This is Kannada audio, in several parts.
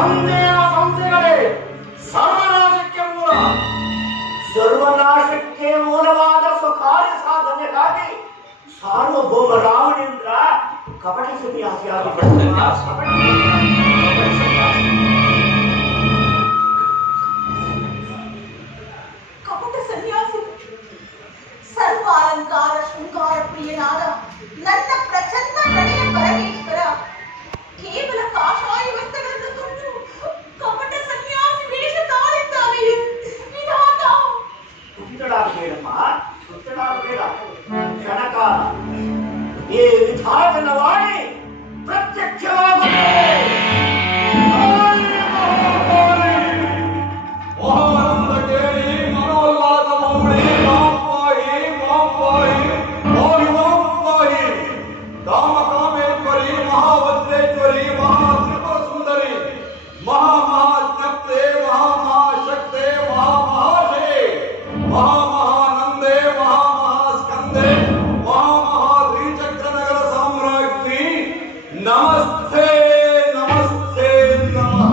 ಸಂದೇಹ ಸಂಸ್ಥೆಗಳೇ ಸರ್ವನಾಶಕ್ಕೆ ಮೂಲ ಸರ್ವನಾಶಕ್ಕೆ ಮೂಲವಾದ ಸ್ವಕಾರ್ಯ ಸಾಧನೆಗಾಗಿ ಸಾರ್ವಭೌಮ ರಾವಣೇಂದ್ರ ಕಪಟ ಸನ್ಯಾಸಿಯಾಗಿ ಈ ವಿಧಾನದ ನಮಸ್ತೆ ನಮಸ್ತೆ ನಮಃ.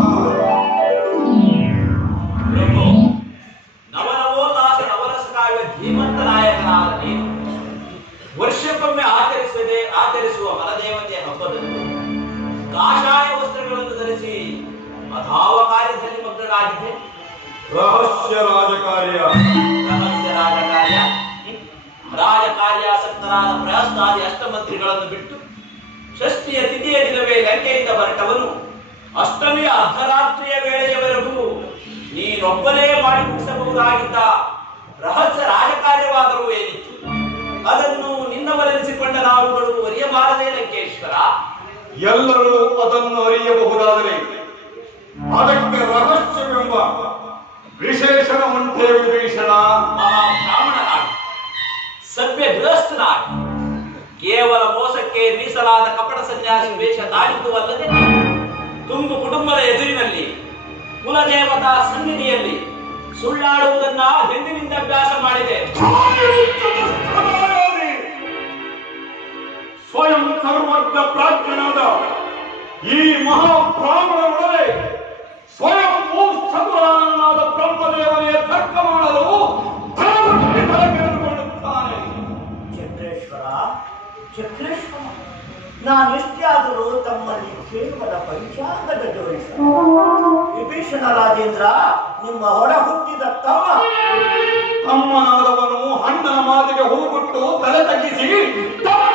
ನವನವೋಲ್ಲಾಸ ನವರಸ ಕಾವ್ಯ ಧೀಮಂತ ನಾಯಕನಾದ ನೀನು ವರ್ಷಕ್ಕೊಮ್ಮೆ ಆಚರಿಸದೆ ಆಚರಿಸುವ ಮನದೇವತೆಯ ಹಬ್ಬದಲ್ಲಿ ಕಾಷಾಯ ವಸ್ತ್ರಗಳನ್ನು ಧರಿಸಿ ಅಧಾವ ಕಾರ್ಯದಲ್ಲಿ ಮಗ್ನರಾಗಿದ್ದೆ ರಹಸ್ಯ ರಾಜಕಾರ್ಯ. ರಹಸ್ಯ ರಾಜಕಾರ್ಯ. ರಾಜಕಾರ್ಯಾಸಕ್ತರಾದ ಪ್ರಹಸ್ತಾದಿ ಅಷ್ಟಮಂತ್ರಿಗಳನ್ನು ಬಿಟ್ಟು ಷಷ್ಠಿಯ ತಿಥಿಯ ದಿನವೇ ಲಂಕೆಯಿಂದ ಹೊರಟವನು ಅಷ್ಟಮಿಯ ಅರ್ಧರಾತ್ರಿಯ ವೇಳೆಯವರೆಗೂ ನೀನೊಬ್ಬನೇ ಮಾಡಿ ಮುಗಿಸಬಹುದಾಗಿದ್ದ ರಹಸ್ಯ ರಾಜಕಾರ್ಯವಾದರೂ ಏನಿತ್ತು? ಅದನ್ನು ನಿನ್ನವರೆನಿಸಿಕೊಂಡ ನಾವುಗಳು ಅರಿಯಬಾರದೆ ಲಂಕೇಶ್ವರ. ಎಲ್ಲರೂ ಅದನ್ನು ಅರಿಯಬಹುದಾದರೆ ಅದಕ್ಕೆ ರಹಸ್ಯವೆಂಬ ವಿಶೇಷಣ ಉಂಟೆ ವಿಭೀಷಣ. ಮಹಾಬ್ರಾಹ್ಮಣನಾಗಿ ಸಭ್ಯ ಗೃಹಸ್ಥನಾಗಿ ಕೇವಲ ಮೋಸಕ್ಕೆ ಮೀಸಲಾದ ಕಪಟ ಸನ್ಯಾಸಿ ವೇಷ ತಾಳಿದ್ದು ಅಲ್ಲದೆ ತುಂಬು ಕುಟುಂಬದ ಎದುರಿನಲ್ಲಿ ಕುಲದೇವತಾ ಸನ್ನಿಧಿಯಲ್ಲಿ ಸುಳ್ಳಾಡುವುದನ್ನ ಹಿಂದಿನಿಂದ ಅಭ್ಯಾಸ ಮಾಡಿದೆ. ಸ್ವಯಂ ಸರ್ವಜ್ಞ ಪ್ರಾಜ್ಞನಾದ ಈ ಮಹಾಬ್ರಾಹ್ಮಣರೊಡನೆ ಸ್ವಯಂ ಚತುರಾನನಾದ ಬ್ರಹ್ಮದೇವನೇ ತರ್ಕ ಮಾಡಲು ನಾನೆಷ್ಟೇ ಆದರೂ ತಮ್ಮಲ್ಲಿ ಕೇವಲ ಪಂಚಾಂಗದ ಜೋಡಿಸ ವಿಭೀಷಣ ರಾಜೇಂದ್ರ ನಿಮ್ಮ ಹೊಡ ಹುಟ್ಟಿದ ತಮ್ಮ. ತಮ್ಮನಾದವನು ಹಣ್ಣನ ಮಾತಿಗೆ ಹೂಗುಟ್ಟು ತಲೆ ತಗ್ಗಿಸಿ ತಮ್ಮ